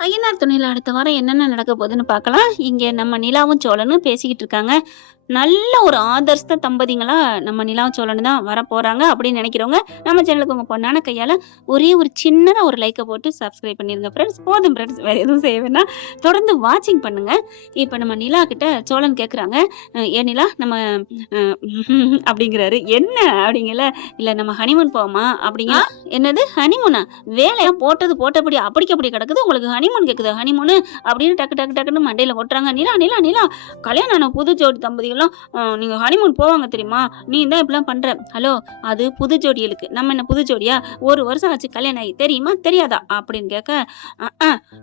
ஐயனார் துணையில அடுத்த வாரம் என்னென்ன நடக்க போகுதுன்னு பார்க்கலாம். இங்க நம்ம நிலாவும் சோழனும் பேசிக்கிட்டு இருக்காங்க. நல்ல ஒரு ஆதர்ச தம்பதிங்களா நம்ம நிலாவும் சோழனும் தான் வரப்போறாங்க அப்படின்னு நினைக்கிறவங்க, நம்ம சேனலுக்கு உங்க பொண்ணான கையால ஒரே ஒரு சின்னதா ஒரு லைக்க போட்டு சப்ஸ்கிரைப் பண்ணிருங்க ஃப்ரெண்ட்ஸ். போதும் ஃப்ரெண்ட்ஸ், வேற எதுவும் செய்ய வேணாம். தொடர்ந்து வாட்சிங் பண்ணுங்க. இப்ப நம்ம நிலா கிட்ட சோழன் கேட்குறாங்க, "ஏன் நிலா நம்ம அப்படிங்கிறாரு. என்ன அப்படிங்கல, "இல்ல நம்ம ஹனிமூன் போவோமா?" அப்படிங்க. "என்னது ஹனிமூனா? வேலையா போட்டது போட்டபடி அப்படிக்கு அப்படி கிடக்குது. உங்களுக்கு ஹனிமூன் கேட்குது ஹனிமூனு?" அப்படின்னு டக்கு டக்கு டக்குன்னு மண்டையில கொட்டுறாங்க. "நிலா நிலா நிலா, கல்யாணம் ஆன புது ஜோடி தம்பதிகள்லாம் நீங்க ஹனிமூன் போவாங்க தெரியுமா? நீ தான் இப்படிலாம் பண்ற." "ஹலோ, அது புது ஜோடிகளுக்கு. நம்ம என்ன புது ஜோடியா? 1 வருஷம் ஆச்சு கல்யாணம் ஆகி, தெரியுமா தெரியாதா?" அப்படின்னு கேட்க,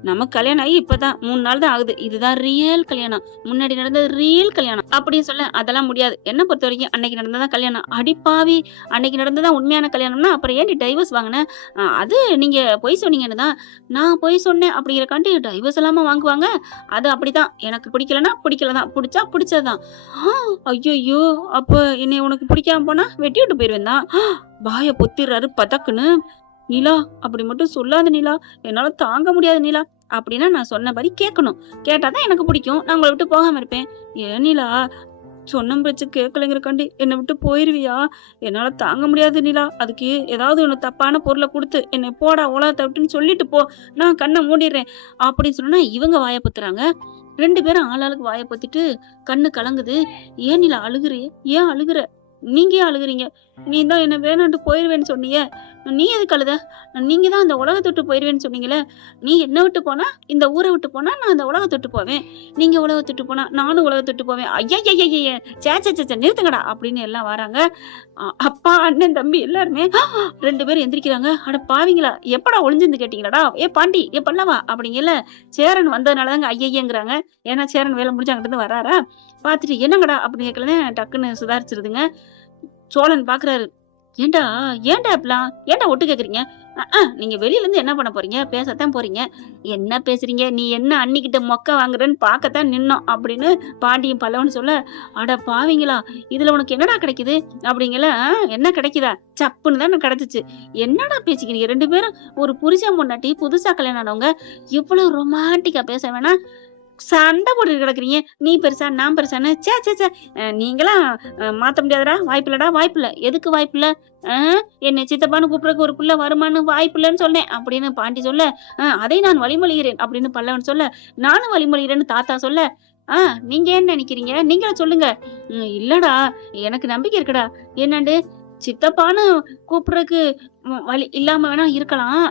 நமக்கு கல்யாணம் ஆகி இப்பதான் 3 நாள் தான் ஆகுது. இதுதான் ரியல் கல்யாணம். முன்னாடி நடந்தது ரியல் கல்யாணம் அப்படின்னு சொல்ல, "அதெல்லாம் முடியாது. என்ன பொறுத்த வரைக்கும் அன்னைக்கு நடந்ததான் கல்யாணம்." "அடிப்பாவி, அன்னைக்கு நடந்ததான் உண்மையான கல்யாணம்னா அப்புறம் ஏன் நீ டைவர்ஸ் வாங்கின?" "அது நீங்க பொய் சொன்னீங்கன்னு தான்." "நான் பொய் சொன்னேன் அப்படிங்கிறக்காண்டி டைவர்ஸ் எல்லாம வாங்குவாங்க? அது அப்படிதான். எனக்கு பிடிக்கலன்னா பிடிக்கலதான், பிடிச்சா பிடிச்சதுதான்." "ஐயையோ, அப்ப என்னைய உனக்கு பிடிக்காம போனா வெட்டி விட்டு போயிருவேன் தான்." வாய பொத்திடுறாரு பதக்குன்னு. "நிலா, அப்படி மட்டும் சொல்லாத நிலா, என்னால தாங்க முடியாது நிலா." "அப்படின்னா நான் சொன்னபடி கேட்கணும். கேட்டாதான் எனக்கு பிடிக்கும். நான் உங்களை விட்டு போகாம இருப்பேன்." "ஏன் நிலா, சொன்ன பேச்சு கேட்கலைங்கிறக்காண்டி என்னை விட்டு போயிருவியா? என்னால தாங்க முடியாது நிலா. அதுக்கு ஏதாவது ஒன்று தப்பான பொருளை கொடுத்து என்னை போடா உலகத்தை விட்டுன்னு சொல்லிட்டு போ. நான் கண்ணை மூடிடுறேன்." அப்படின்னு சொன்னா இவங்க வாயை பொத்துறாங்க. 2 பேரும் ஆளாளுக்கு வாயை பொத்திட்டு கண்ணு கலங்குது. "ஏன் நிலா அழுகுறியே? ஏன் அழுகுற? நீங்க ஏன் அழுகுறீங்க? நீ தான் என்ன வேணான்ட்டு போயிருவேன்னு சொன்னீங்க. நீ எதுக்கு அழுத? நீங்க தான் அந்த உலகத்தை விட்டு போயிருவேன்னு சொன்னீங்களே. நீ என்ன விட்டு போனா, இந்த ஊரை விட்டு போனா நான் அந்த உலகத்தை விட்டு போவேன். நீங்க உலகத்தை விட்டு போனா நானும் உலகத்தை விட்டு போவேன்." "ஐயையையைய, சே சே சே சே, நிறுத்துங்கடா" அப்படின்னு எல்லாம் வராங்க. அப்பா, அண்ணன், தம்பி எல்லாருமே 2 பேரும் எந்திரிக்கிறாங்க. "அட பாவிங்களா, எப்படா ஒளிஞ்சிருந்து கேட்டீங்களாடா? ஏ பாண்டி, ஏ பல்லவா" அப்படிங்கல. சேரன் வந்ததுனால தாங்க ஐயையங்கிறாங்க. ஏன்னா சேரன் வேலை முடிஞ்சு அங்கிட்டு வராரா. பார்த்துட்டு, "என்னங்கடா?" அப்படின்னு கேட்கலன்னு டக்குன்னு சுதாரிச்சிருதுங்க. சோழன் பாக்குறாரு. "ஏன்டா, ஏன்டா இப்படிலாம்? ஏன்டா ஒட்டு கேக்குறீங்க? நீங்க வெளியில இருந்து என்ன பண்ண போறீங்க? பேசத்தான் போறீங்க." "என்ன பேசுறீங்க? நீ என்ன அண்ணிக்கிட்ட மொக்க வாங்குறன்னு பார்க்கத்தான் நின்னோம்." அப்படின்னு பாண்டியும் பல்லவன்னு சொல்ல, "அட பாவிங்களா, இதுல உனக்கு என்னடா கிடைக்குது?" அப்படிங்கல. "என்ன கிடைக்குதா? சப்புன்னு தானே கிடைச்சிச்சு. என்னடா பேசிக்கிறீங்க 2 பேரும்? ஒரு புருஷன் பொண்டாட்டி புதுசா கல்யாணம் ஆனவங்க இவ்வளவு ரொமான்டிக்கா பேச வேணாம். சண்டை போட்டுட்டு கிடக்குறீங்க. நீ பெருசா, நான் பெருசான்னு. ச்சே ச்சே ச்சே, நீங்களாம் மாத்த முடியாதுடா. வாய்ப்பில்லடா, வாய்ப்பில்ல." "எதுக்கு வாய்ப்பில்ல? அ என்னை சித்தப்பான்னு கூப்பிடறதுக்கு ஒரு புள்ள வருமான்னு வாய்ப்பில்லன்னு சொன்னேன்." அப்படின்னு பாண்டி சொல்ல, "அதை நான் வழிமொழிகிறேன்." அப்படின்னு பல்லவன் சொல்ல, "நானும் வழிமொழிகிறேன்னு தாத்தா சொல்ல, "ஆ, நீங்க என்ன நினைக்கிறீங்க? நீங்களே சொல்லுங்க." இல்லடா, எனக்கு நம்பிக்கை இருக்குடா." "என்னண்டு? சித்தப்பான்னு கூப்பிடறதுக்கு வழி இல்லாம வேணா இருக்கலாம்.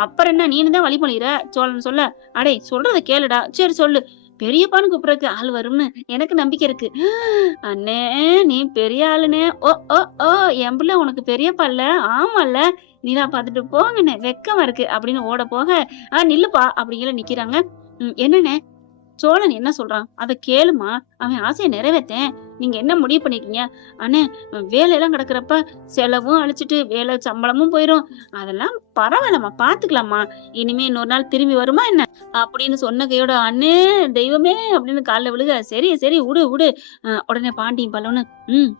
அப்புறம் என்ன நீனு தான் வழிமொழிகிற." சோழன் சொல்ல, "அடேய், சொல்றத கேளுடா." "சரி சொல்லு." "பெரியப்பான்னு கூப்பிடறதுக்கு ஆள் வரும்னு எனக்கு நம்பிக்கை இருக்கு." "அண்ணே, நீ பெரிய ஆளுண்ணே." "ஓ ஓ ஓ, என் புள்ள உனக்கு பெரியப்பா இல்ல? ஆமால்ல. நீலா பார்த்துட்டு போங்கண்ணே, வெட்கமா இருக்கு." அப்படின்னு ஓட போக, நில்லுப்பா" அப்படிங்கிற நிக்கிறாங்க. "என்னண்ணே, சோழன் என்ன சொல்றான்? அத கேளுமா. அவன் ஆசைய நிறைவேத்தேன். நீங்க என்ன முடிவு பண்ணிருக்கீங்க?" "அண்ணே, வேலையெல்லாம் கிடக்குறப்ப செலவும் அழிச்சிட்டு வேலை சம்பளமும் போயிரும். அதெல்லாம் பரவாயில்லம்மா, பாத்துக்கலாம்மா. இனிமே இன்னொரு நாள் திரும்பி வருமா என்ன?" அப்படின்னு சொன்ன கையோட, "அண்ணே, தெய்வமே!" அப்படின்னு கால்ல விழுக, "சரி சரி, விடு விடு." உடனே பாண்டியும் பல்லவனும்,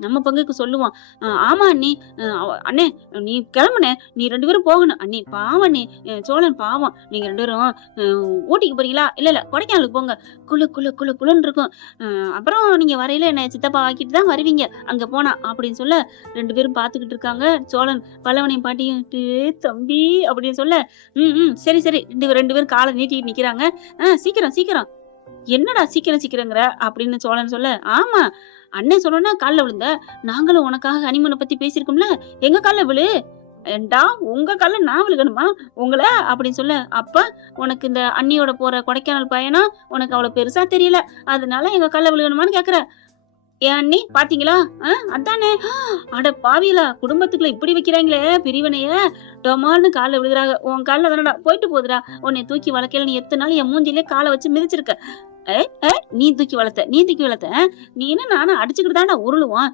நம்ம பங்குக்கு சொல்லுவோம். "ஆமா அண்ணி, அண்ணே நீ கிளம்புண்ணே. நீ 2 பேரும் போகணும்." "அண்ணி பாவம் அண்ணி, சோழன் பாவம். நீங்க 2 பேரும் ஊட்டிக்கு போறீங்களா?" "இல்ல இல்ல, கொடைக்கானலுக்கு போங்க. குளு குளு குளு குளுன்னு இருக்கும். அப்புறம் நீங்க வரையில என்ன சித்தப்பா ஆக்கிட்டு தான் வருவீங்க அங்க போனா." அப்படின்னு சொல்ல 2 பேரும் பார்த்துக்கிட்டு இருக்காங்க. சோழன் பல்லவனையும் பாட்டியும், "டேய் தம்பி" அப்படின்னு சொல்ல, சரி சரி." 2 பேரும் காலை நீட்டிட்டு நிக்கிறாங்க. "சீக்கிரம் சீக்கிரம்." "என்னடா சீக்கிரம் சீக்கிரங்கிற?" அப்படின்னு சோழன் சொல்ல, "ஆமா, அண்ணன் சொன்னோன்னா கால்ல விழுந்த. நாங்களும் உனக்காக ஹனிமூன பத்தி பேசியிருக்கோம்ல, எங்க கால்ல விழு." "ஏன்டா, உங்க கால்ல நான் விழுகணுமா உங்கள?" அப்படின்னு சொல்ல, "அப்ப உனக்கு இந்த அண்ணியோட போற கொடைக்கானல் பயணம் உனக்கு அவ்வளவு பெருசா தெரியல. அதனால எங்க கால்ல விழுகணுமான்னு கேக்குற. ஏன் அண்ணி பாத்தீங்களா? அதானே. அட பாவிகளா, குடும்பத்துக்குள்ள இப்படி வைக்கிறாங்களே பிரிவினைய." டொமால்னு கால்ல விழுகுறாங்க. "உன் கால்ல தானடா போயிட்டு போகுதுடா. உன்னைய தூக்கி வளர்க்கையில நீ எத்தன நாள் என் மூஞ்சிலே கால வச்சு மிதிச்சிருக்க. ஏய் ஏய், நீ தூக்கி வளர்த்த, நீ தூக்கி வளர்த்த. நீனும் நானும் அடிச்சுக்கிட்டு தான்டா உருளுவோம்.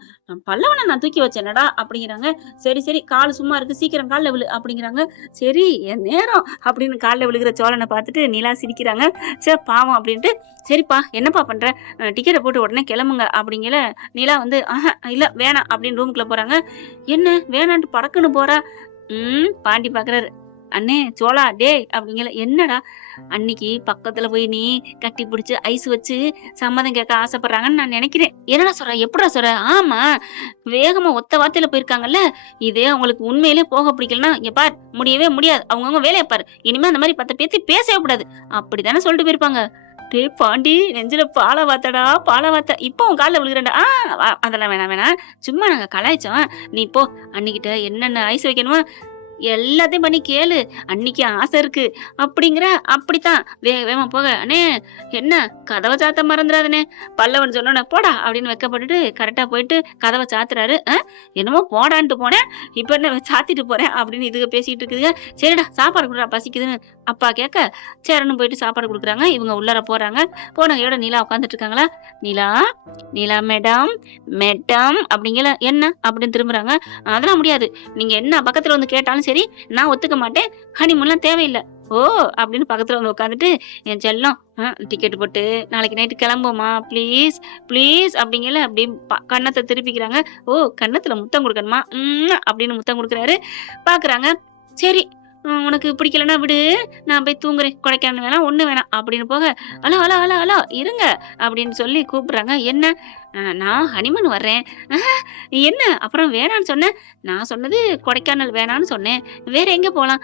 பல்லவன நான் தூக்கி வச்சேனடா." அப்படிங்கிறாங்க. "சரி சரி, கால் சும்மா இருக்கு, சீக்கிரம் கால்ல விழு." அப்படிங்கிறாங்க. "சரி, என் நேரம்." அப்படின்னு கால்ல விழுகிற சோழனை பார்த்துட்டு நிலா சிரிக்கிறாங்க. "சே பாவம்." அப்படின்ட்டு, "சரிப்பா, என்னப்பா பண்ற? டிக்கெட்ட போட்டு உடனே கிளம்புங்க." அப்படிங்கல. நிலா வந்து, இல்ல வேணாம்." அப்படின்னு ரூமுக்குள்ள போறாங்க. "என்ன வேணான்ட்டு படக்குன்னு போறா?" பாண்டி பாக்குறாரு. அண்ணே சோளா டேய் அப்படிங்கல. என்னடா அன்னைக்கு பக்கத்துல போய் நீ கட்டி பிடிச்சு ஐஸ் வச்சு சம்மதம் கேட்க ஆசைப்படுறாங்கன்னு நான் நினைக்கிறேன். என்னடா சொல்ற, எப்படா சொல்ற? ஆமா, வேகமா ஒத்த வார்த்தையில போயிருக்காங்கல்ல. இதே அவங்களுக்கு உண்மையிலே போக பிடிக்கலன்னா இங்க பார், முடியவே முடியாது. அவங்கவுங்க வேலையை பாரு, இனிமே அந்த மாதிரி 10 பேத்தி பேசவே கூடாது அப்படித்தானே சொல்லிட்டு போயிருப்பாங்க. டேய் பாண்டி, நெஞ்சில பாலை வாத்தடா, பாலை வாத்த. இப்போ உன் காலில் விழுகிறேன்டா. அதெல்லாம் வேணாம் வேணாம், சும்மா நாங்க கலாய்ச்சோம். நீ போ, அன்னிக்கிட்ட என்னென்ன ஐஸ் வைக்கணுமோ எல்லாத்தையும் பண்ணி கேளு, அன்னைக்கு ஆசை இருக்கு அப்படிங்கிற. அப்படித்தான் வேகமா போக. அண்ணே என்ன கதவை சாத்த மறந்துடாதனே, பல்லவன் சொன்னோன்னே போடா அப்படின்னு வெக்கப்பட்டுட்டு கரெக்டா போயிட்டு கதவை சாத்துறாரு. என்னமோ போடான்ட்டு போனேன், இப்ப என்ன சாத்திட்டு போறேன் அப்படின்னு இதுக பேசிட்டு இருக்குதுங்க. சரிடா சாப்பாடு கொடுறா பசிக்குதுன்னு அப்பா கேட்க சரின்னு போயிட்டு சாப்பாடு கொடுக்குறாங்க. இவங்க உள்ளார போறாங்க. போனகையோட நிலா உட்காந்துட்டு இருக்காங்களா. நிலா நிலா மேடம் மேடம் அப்படிங்கல. என்ன அப்படின்னு திரும்புறாங்க. அதெல்லாம் முடியாது, நீங்க என்ன பக்கத்துல வந்து கேட்டாலும் சரி நான் ஒத்துக்க மாட்டேன், ஹனிமூன்லாம் தேவையில்லை. ஓ அப்படின்னு பக்கத்துல வந்து உட்காந்துட்டு, என் செல்லம் டிக்கெட் போட்டு நாளைக்கு நைட்டு கிளம்புமா ப்ளீஸ் ப்ளீஸ் அப்படிங்கல. அப்படி கன்னத்தை திருப்பிக்கிறாங்க. ஓ கன்னத்துல முத்தம் கொடுக்கணுமா அப்படின்னு முத்தம் கொடுக்குறாரு. பாக்குறாங்க. சரி உனக்கு பிடிக்கலன்னா விடு, நான் போய் தூங்குறேன், கொடைக்கானல் வேணாம் ஒண்ணு வேணாம் அப்படின்னு போக. அலோ அலோ அலோ அலோ இருங்க அப்படின்னு சொல்லி கூப்பிடுறாங்க. என்ன, நான் ஹனிமூன் வர்றேன். என்ன அப்புறம் வேணான்னு சொன்னேன்? நான் சொன்னது கொடைக்கானல் வேணான்னு சொன்னேன், வேற எங்க போலாம்?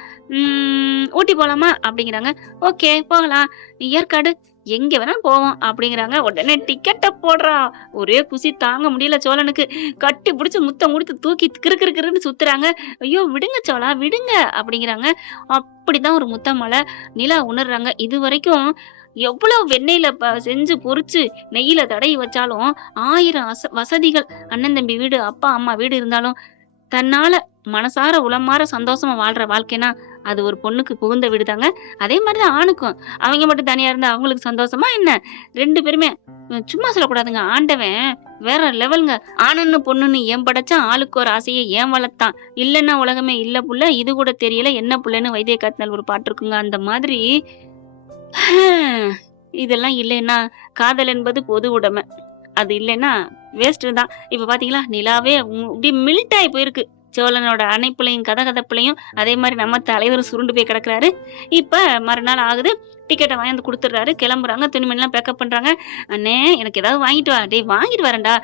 ஊட்டி போலாமா அப்படிங்கிறாங்க. ஓகே போகலாம், ஏற்காடு எங்க வேணாலும் போவோம் அப்படிங்கிறாங்க. உடனே டிக்கெட்டை போடுறா. ஒரே குசி தாங்க முடியல சோழனுக்கு. கட்டி பிடிச்சி முத்தம் கொடுத்து தூக்கி கிறுக்கிறுன்னு சுத்துறாங்க. ஐயோ விடுங்க சோழா விடுங்க அப்படிங்கிறாங்க. அப்படிதான் ஒரு முத்தமலை. நிலா உணர்றாங்க. இது வரைக்கும் எவ்வளவு வெண்ணெயில செஞ்சு பொரிச்சு நெய்யில தடவி வச்சாலும் 1000 வசதிகள் அண்ணன் தம்பி வீடு அப்பா அம்மா வீடு இருந்தாலும் தன்னால மனசார உளமாற சந்தோஷமா வாழ்ற வாழ்க்கைனா அது ஒரு பொண்ணுக்கு புகுந்த வீடு தாங்க. அதே மாதிரிதான் ஆணுக்கும். அவங்க மட்டும் தனியா இருந்தா அவங்களுக்கு சந்தோஷமா என்ன? 2 பேருமே சும்மா சொல்லக்கூடாதுங்க. ஆண்டவன் வேற லெவலுங்க. ஆணுன்னு பொண்ணுன்னு ஏன் படைச்சான், ஆளுக்கு ஒரு ஆசையை ஏன் வளர்த்தான், இல்லைன்னா உலகமே இல்ல புள்ள, இது கூட தெரியல என்ன புள்ளன்னு வைத்திய காத்தினால் ஒரு பாட்டு இருக்குங்க. அந்த மாதிரி இதெல்லாம் இல்லைன்னா காதல் என்பது பொது உடைமை, அது இல்லைன்னா வேஸ்ட் தான். இப்ப பாத்தீங்களா நிலாவே இப்படி மில்ட் ஆகி போயிருக்கு. சோழனோட அணைப்புலையும் கதகதப்புலையும் அதே மாதிரி நம்ம தலைவர் சுருண்டு போய் கிடக்குறாரு. இப்ப மறுநாள் ஆகுது. டிக்கெட்டை வாங்கி கொடுத்துட்றாரு. கிளம்புறாங்க. துணிமணிலாம் பேக்கப் பண்றாங்க. அண்ணே எனக்கு ஏதாவது வாங்கிட்டு வா. டேய் வாங்கிட்டு வரேன்டா,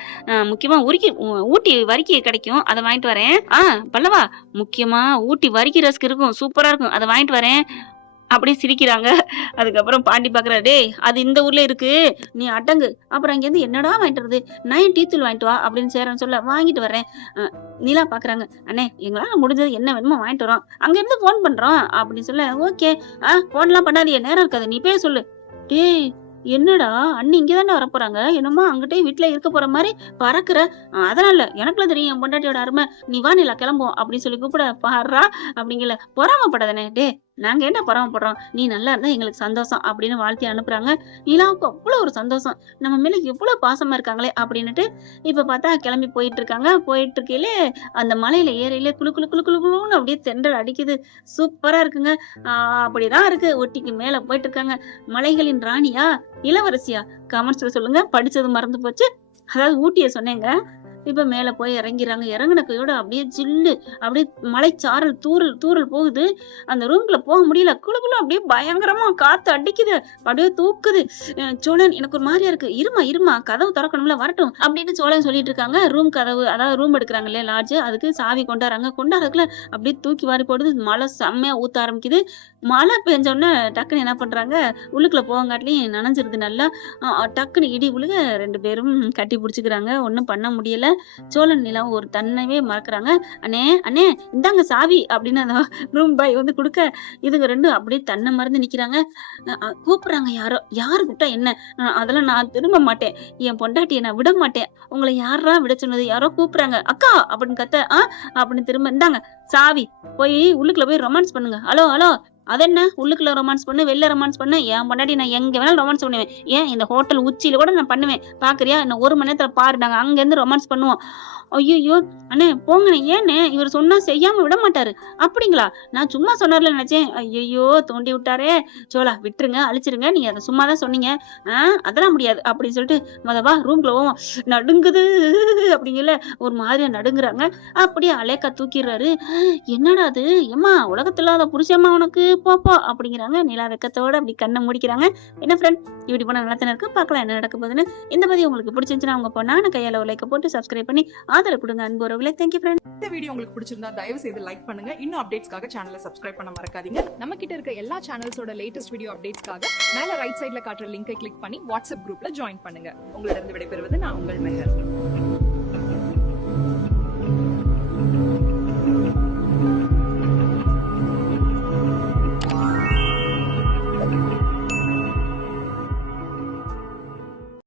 முக்கியமா ஊட்டி வரிக்கி கிடைக்கும், அதை வாங்கிட்டு வரேன். பல்லவா முக்கியமா ஊட்டி வரிக்கி ரஸ்க் இருக்கும், சூப்பரா இருக்கும், அதை வாங்கிட்டு வரேன் அப்படி சிரிக்கிறாங்க. அதுக்கப்புறம் பாண்டி பாக்குறா. டேய் அது இந்த ஊர்ல இருக்கு, நீ அடங்கு. அப்புறம் அங்கேருந்து என்னடா வாங்கிட்டு வருது, 9 டீத்தூள் வாங்கிட்டு வா அப்படின்னு சேரன்னு சொல்ல வாங்கிட்டு வரேன். நிலா பாக்குறாங்க. அண்ணே எங்களால முடிஞ்சது என்ன வேணுமோ வாங்கிட்டு வரோம், அங்க இருந்து போன் பண்றோம் அப்படின்னு சொல்ல. ஓகே போன்லாம் பண்ணாதீங்க, நேரம் இருக்காது, நீ போய் சொல்லு. டேய் என்னடா அண்ணி இங்கதானே வரப்போறாங்க, என்னமோ அங்கிட்டே வீட்டுல இருக்க போற மாதிரி பறக்குற. அதனால எனக்குள்ள தெரியும் என் பொண்டாட்டியோட அருமை, நீ வா நிலா கிளம்புவோம் அப்படின்னு சொல்லி கூப்பிட. பாடுறா அப்படிங்கல. பொறாமப்படாதானே. டே நாங்க என்ன பரவாப்படுறோம், நீ நல்லா இருந்தா எங்களுக்கு சந்தோஷம் அப்படின்னு வாழ்த்தி அனுப்புறாங்க. நிலாவுக்கு அவ்வளவு ஒரு சந்தோஷம், நம்ம மேல எவ்வளவு பாசமா இருக்காங்களே அப்படின்னுட்டு. இப்ப பார்த்தா கிளம்பி போயிட்டு இருக்காங்க. போயிட்டு இருக்கையிலே அந்த மலையில ஏறையில குளு குளு குளு குளு குளுன்னு அப்படியே தென்றல் அடிக்குது. சூப்பரா இருக்குங்க. அப்படிதான் இருக்கு. ஒட்டிக்கு மேல போயிட்டு இருக்காங்க. மலைகளின் ராணியா இளவரசியா கமெண்ட்ஸ்ல சொல்லுங்க, படிச்சது மறந்து போச்சு. அதாவது ஊட்டிய சொன்னேங்க. இப்ப மேல போய் இறங்கிறாங்க. இறங்கின கையோட அப்படியே ஜில்லு, அப்படியே மலைச்சாரல் தூரல் போகுது. அந்த ரூம்குள்ள போக முடியல. குழுக்குள்ள அப்படியே பயங்கரமா காத்து அடிக்குது, அப்படியே தூக்குது. சோழன் எனக்கு ஒரு மாதிரியா இருக்கு, இருமா கதவு திறக்கணும்ல, வரட்டும் அப்படின்னு சோழன் சொல்லிட்டு இருக்காங்க. ரூம் கதவு, அதாவது ரூம் எடுக்கிறாங்க இல்லையா லாட்ஜ், அதுக்கு சாவி கொண்டாடுறாங்க. கொண்டாடுறதுக்குள்ள அப்படியே தூக்கி வாரி போடுது. மழை செம்மையா ஊத்த ஆரம்பிக்குது. மழை பெஞ்சோடனே டக்குன்னு என்ன பண்றாங்க, உள்ளுக்குள்ள போவங்காட்டிலையும் நனைஞ்சிருது நல்லா. டக்குன்னு இடி உழுக 2 பேரும் கட்டி பிடிச்சிக்கிறாங்க. ஒன்னும் பண்ண முடியல. சோழன் நிலாவும் ஒரு தன்னவே மறக்கிறாங்க. அண்ணே அண்ணே இந்தாங்க சாவி அப்படின்னு அந்த ரூம் பாய் வந்து கொடுக்க, இதுங்க 2 அப்படியே தன்னை மறந்து நிக்கிறாங்க. கூப்பிடுறாங்க. யாரு கூப்பிட்டா என்ன, அதெல்லாம் நான் திரும்ப மாட்டேன், என் பொண்டாட்டியை நான் விட மாட்டேன், உங்களை யாரா விட சொன்னது, யாரோ கூப்பிடுறாங்க அக்கா அப்படின்னு கத்த. அப்படின்னு திரும்ப இந்தாங்க சாவி, போய் உள்ளுக்குள்ள போய் ரொமான்ஸ் பண்ணுங்க. ஹலோ அதென்ன உள்ளுக்குள்ள ரொமான்ஸ் பண்ணு, வெளில ரொமான்ஸ் பண்ணு, என் பொண்டாட்டி நான் எங்க வேணாலும் ரொமான்ஸ் பண்ணுவேன், ஏன் இந்த ஹோட்டல் உச்சியில கூட நான் பண்ணுவேன், பாக்குறியா இன்னும் 1 மணி நேரத்துல பாரு, நாங்க அங்க இருந்து ரொமான்ஸ் பண்ணுவோம். ஐயையோ! அண்ணே போங்கண்ணே. ஏண்ணே இவரு சொன்னா செய்யாம விட மாட்டாரு. அப்படிங்களா? நான் சும்மா சொன்னார்ல நெனச்சேன். ஐயையோ! தூண்டி விட்டாரே! சோளா விட்டுருங்க, அழிச்சிருங்க. நீங்க அத சும்மா தான் சொன்னீங்க. ஆ அதெல்லாம் முடியாது அப்படின்னு சொல்லிட்டு மொத வா ரூம்குள்ள போவோம். நடுங்குது அப்படிங்கல ஒரு மாதிரியா நடுங்குறாங்க. அப்படியே அலேக்கா தூக்கிர்றாரு. என்னடா இது? எம்மா உலகத்துல இல்லாத புருஷன்மா உனக்கு போ போ அப்படிங்கிறாங்க. நிலா வெட்கத்தோட அப்படி கண்ண மூடிக்கிறாங்க. என்ன ஃப்ரெண்ட் இப்படி போனா நல்லா தானே இருக்கு. பார்க்கலாம் என்ன நடக்க போகுதுன்னு. இந்த பதிவு உங்களுக்கு பிடிச்சிருந்துச்சுன்னா உங்க பொண்ணான கையால ஒரு லைக்க போட்டு சப்ஸ்கிரைப் பண்ணி ஆதரவு கொடுங்க அன்பு உறவுகளே. Thank you friend. இந்த வீடியோ உங்களுக்கு பிடிச்சிருந்தா தயவு செய்து லைக் பண்ணுங்க. இன்னும் அப்டேட்ஸ்க்காக சேனலை சப்ஸ்கிரைப் பண்ண மறக்காதீங்க. நம்ம கிட்ட இருக்க எல்லா சேனல்ஸோட லேட்டஸ்ட் வீடியோ அப்டேட்ஸ்க்காக மேல ரைட் சைடுல காட்டுற லிங்கை கிளிக் பண்ணி வாட்ஸ்அப் குரூப்ல ஜாயின் பண்ணுங்க. உங்களிடம் விடைபெறுவது நான் உங்கள் மெஹர்.